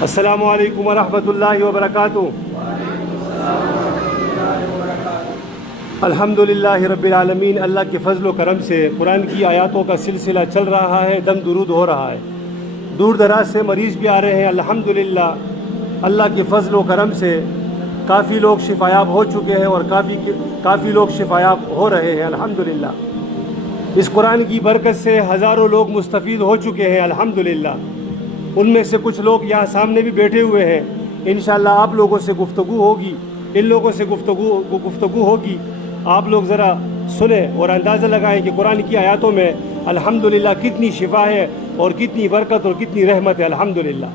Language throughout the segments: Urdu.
السلام علیکم ورحمۃ اللہ وبرکاتہ۔ الحمد للہ رب العالمین، اللہ کے فضل و کرم سے قرآن کی آیاتوں کا سلسلہ چل رہا ہے، دم درود ہو رہا ہے، دور دراز سے مریض بھی آ رہے ہیں۔ الحمدللہ اللہ کے فضل و کرم سے کافی لوگ شفایاب ہو چکے ہیں اور کافی لوگ شفایاب ہو رہے ہیں۔ الحمدللہ اس قرآن کی برکت سے ہزاروں لوگ مستفید ہو چکے ہیں۔ الحمدللہ ان میں سے کچھ لوگ یہاں سامنے بھی بیٹھے ہوئے ہیں۔ انشاءاللہ آپ لوگوں سے گفتگو ہوگی، ان لوگوں سے گفتگو ہوگی، آپ لوگ ذرا سنیں اور اندازہ لگائیں کہ قرآن کی آیاتوں میں الحمدللہ کتنی شفا ہے اور کتنی برکت اور کتنی رحمت ہے۔ الحمدللہ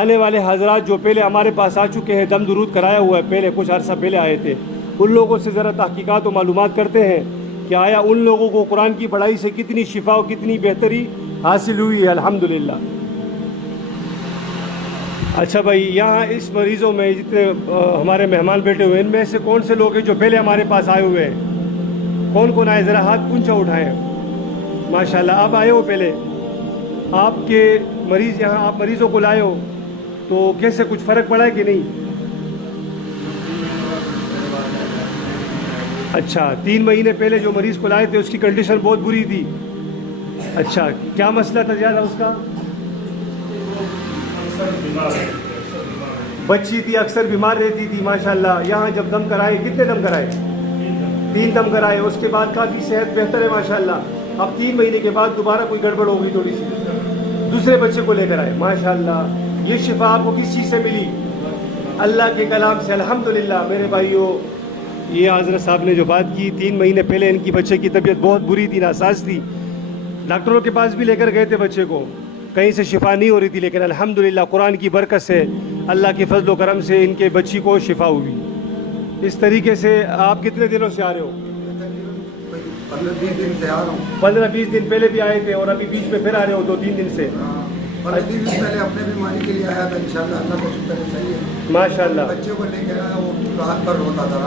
آنے والے حضرات جو پہلے ہمارے پاس آ چکے ہیں، دم درود کرایا ہوا ہے، پہلے کچھ عرصہ پہلے آئے تھے، ان لوگوں سے ذرا تحقیقات و معلومات کرتے ہیں کہ آیا ان لوگوں کو قرآن کی پڑھائی سے کتنی شفا اور کتنی بہتری حاصل ہوئی ہے۔ الحمدللہ اچھا بھائی، یہاں اس مریضوں میں جتنے ہمارے مہمان بیٹھے ہوئے ہیں، ان میں سے کون سے لوگ ہیں جو پہلے ہمارے پاس آئے ہوئے ہیں؟ کون کون آئے؟ ذرا ہاتھ اونچا اٹھائیں۔ ماشاءاللہ آپ آئے ہو پہلے، آپ کے مریض یہاں، آپ مریضوں کو لائے ہو تو کیسے کچھ فرق پڑا ہے کہ نہیں؟ اچھا، 3 مہینے پہلے جو مریض کو لائے تھے اس کی کنڈیشن بہت بری تھی۔ اچھا، کیا مسئلہ تھا زیادہ اس کا؟ بچی تھی، اکثر بیمار رہتی تھی۔ ماشاءاللہ یہاں جب دم کرائے، کتنے دم کرائے؟ 3 دم کرائے، اس کے بعد کافی صحت بہتر ہے ماشاءاللہ۔ اب 3 مہینے کے بعد دوبارہ کوئی گڑبڑ ہو گئی تھوڑی سی، دوسرے بچے کو لے کر آئے۔ ماشاءاللہ یہ شفا آپ کو کس چیز سے ملی؟ اللہ کے کلام سے۔ الحمدللہ میرے بھائیوں، یہ حضرت صاحب نے جو بات کی، 3 مہینے پہلے ان کی بچے کی طبیعت بہت بری تھی، ناساز تھی، ڈاکٹروں کے پاس بھی لے کر گئے تھے بچے کو، کہیں سے شفا نہیں ہو رہی تھی، لیکن الحمدللہ قرآن کی برکت سے، اللہ کے فضل و کرم سے ان کے بچی کو شفا ہوئی۔ اس طریقے سے آپ کتنے دنوں سے آ رہے ہو؟ 15-20 دن سے آ رہا ہوں۔ 15-20 دن پہلے بھی آئے تھے اور ابھی بیچ میں پھر آ رہے ہو 2-3 دن سے؟ 15-20 دن پہلے اپنے بیماری کے لیے آیا تھا، انشاءاللہ اللہ کا شکر ہے صحیح ہے۔ ماشاءاللہ بچے کو لے کے آیا، وہ رات بھر روتا تھا۔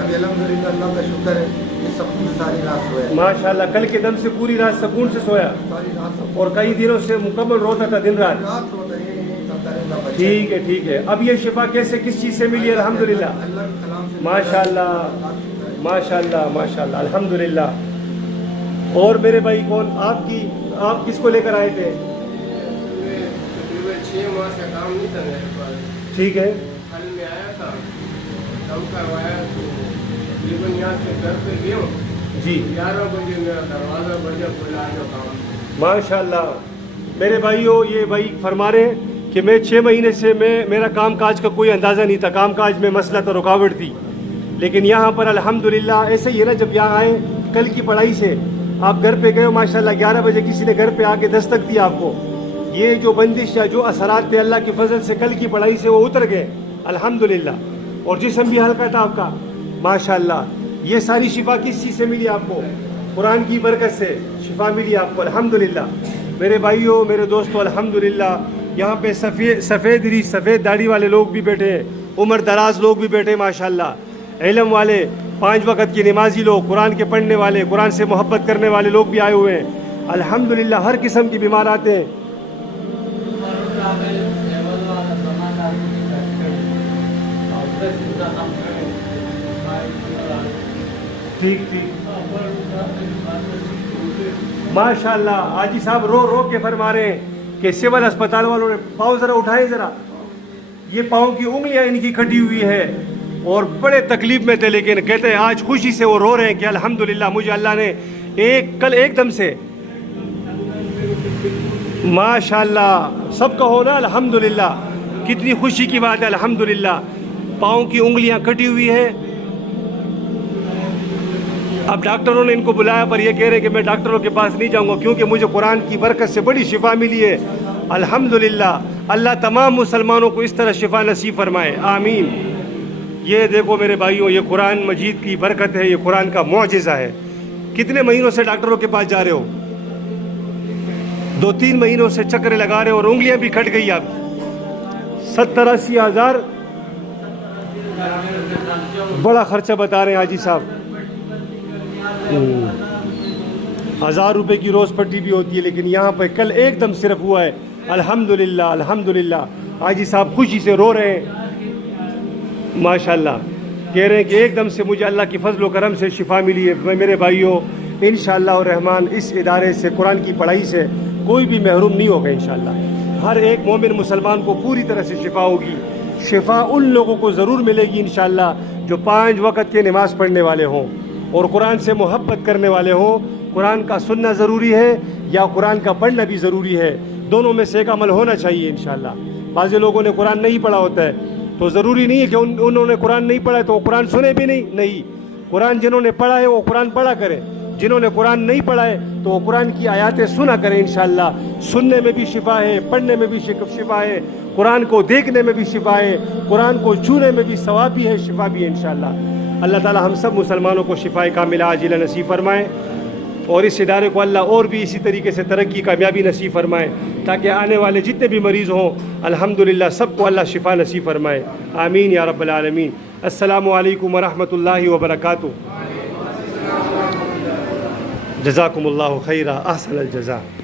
ابھی الحمدللہ اللہ کا شکر ہے کہ سب کچھ ساری رات سویا۔ ماشاءاللہ کل کے دم سے پوری رات سکون سے سویا، ساری رات اور کئی دنوں سے مکمل روتا تھا دن رات۔ روتا ہے، کرتا رہتا بچہ۔ ٹھیک ہے ٹھیک ہے۔ اب یہ شفا کیسے، کس چیز سے ملی؟ الحمدللہ اللہ کے کلام سے ماشاءاللہ ماشاءاللہ ماشاءاللہ الحمدللہ۔ اور میرے بھائی کون آپ کس کو لے کر آئے تھے؟ تقریباً 6 ماہ سے کام نہیں تھا میرے پاس، ٹھیک ہے، حل میں آیا تھا، کم کروایا تو تقریباً یہاں سے گھر پہ گیا ہوں جی 11 بجے میرا دروازہ بجا، کھلا جو کام۔ ماشاءاللہ میرے بھائیوں، یہ بھائی فرما رہے ہیں کہ میں 6 مہینے سے میرا کام کاج کا کوئی اندازہ نہیں تھا، کام کاج میں مسئلہ تو رکاوٹ تھی، لیکن یہاں پر الحمدللہ ایسے ہی ہے نا، جب یہاں آئے کل کی پڑھائی سے آپ گھر پہ گئے ہو، ماشاءاللہ 11 بجے کسی نے گھر پہ آ کے دستک دی آپ کو، یہ جو بندش یا جو اثرات تھے اللہ کے فضل سے کل کی پڑھائی سے وہ اتر گئے الحمدللہ، اور جسم بھی ہلکا تھا آپ کا ماشاءاللہ۔ یہ ساری شفا کس چیز سے ملی آپ کو؟ قرآن کی برکت سے شفا ملی آپ کو الحمدللہ۔ میرے بھائیوں، میرے دوستوں، الحمدللہ یہاں پہ سفید ریش، سفید داڑھی والے لوگ بھی بیٹھے ہیں، عمر دراز لوگ بھی بیٹھے ہیں ماشاءاللہ، علم والے، 5 وقت کی نمازی لوگ، قرآن کے پڑھنے والے، قرآن سے محبت کرنے والے لوگ بھی آئے ہوئے ہیں الحمدللہ۔ ہر قسم کے بیمار آتے ہیں۔ ٹھیک ٹھیک ماشاءاللہ۔ حاجی صاحب رو کے فرما رہے ہیں کہ سول اسپتال والوں نے، پاؤں ذرا اٹھائیں ذرا، یہ پاؤں کی انگلیاں ان کی کھٹی ہوئی ہے اور بڑے تکلیف میں تھے، لیکن کہتے ہیں آج خوشی سے وہ رو رہے ہیں کہ الحمدللہ مجھے اللہ نے کل ایک دم سے ماشاءاللہ سب کا ہونا الحمدللہ، کتنی خوشی کی بات ہے الحمدللہ۔ پاؤں کی انگلیاں کٹی ہوئی ہیں، اب ڈاکٹروں نے ان کو بلایا پر یہ کہہ رہے ہیں کہ میں ڈاکٹروں کے پاس نہیں جاؤں گا کیونکہ مجھے قرآن کی برکت سے بڑی شفا ملی ہے الحمدللہ۔ اللہ تمام مسلمانوں کو اس طرح شفا نصیب فرمائے، آمین۔ یہ دیکھو میرے بھائیوں، یہ قرآن مجید کی برکت ہے، یہ قرآن کا معجزہ ہے۔ کتنے مہینوں سے ڈاکٹروں کے پاس جا رہے ہو؟ 2-3 مہینوں سے چکرے لگا رہے ہو اور انگلیاں بھی کھٹ گئی آپ کی۔ 70-80 ہزار بڑا خرچہ بتا رہے ہیں حاجی صاحب۔ 1000 روپے کی روز پٹی بھی ہوتی ہے، لیکن یہاں پہ کل ایک دم صرف ہوا ہے الحمدللہ الحمدللہ. حاجی صاحب خوشی سے رو رہے ہیں ماشاءاللہ, کہہ رہے ہیں کہ ایک دم سے مجھے اللہ کی فضل و کرم سے شفا ملی ہے. میرے بھائیوں انشاءاللہ الرحمن اس ادارے سے, قرآن کی پڑھائی سے کوئی بھی محروم نہیں ہوگا انشاءاللہ. ہر ایک مومن مسلمان کو پوری طرح سے شفا ہوگی. شفا ان لوگوں کو ضرور ملے گی انشاءاللہ جو 5 وقت کے نماز پڑھنے والے ہوں اور قرآن سے محبت کرنے والے ہوں. قرآن کا سننا ضروری ہے یا قرآن کا پڑھنا بھی ضروری ہے, دونوں میں سے ایک عمل ہونا چاہیے انشاءاللہ. بعض لوگوں نے قرآن نہیں پڑھا ہوتا ہے تو ضروری نہیں ہے کہ انہوں نے قرآن نہیں پڑھا ہے تو وہ قرآن سنے بھی نہیں. قرآن جنہوں نے پڑھا ہے وہ قرآن پڑھا کرے, جنہوں نے قرآن نہیں پڑھا ہے تو وہ قرآن کی آیاتیں سنا کریں انشاءاللہ. سننے میں بھی شفا ہے, پڑھنے میں بھی شفا ہے, قرآن کو دیکھنے میں بھی شفا ہے, قرآن کو چھونے میں بھی ثواب بھی ہے, شفا بھی ہے انشاءاللہ. اللہ تعالی ہم سب مسلمانوں کو شفا کاملہ عاجلہ نصیب فرمائے اور اس ادارے کو اللہ اور بھی اسی طریقے سے ترقی کامیابی نصیب فرمائے تاکہ آنے والے جتنے بھی مریض ہوں الحمدللہ سب کو اللہ شفا نصیب فرمائے. آمین یا رب العالمین. السلام علیکم ورحمۃ اللہ وبرکاتہ. جزاکم اللہ خیرہ, احسن الجزاء.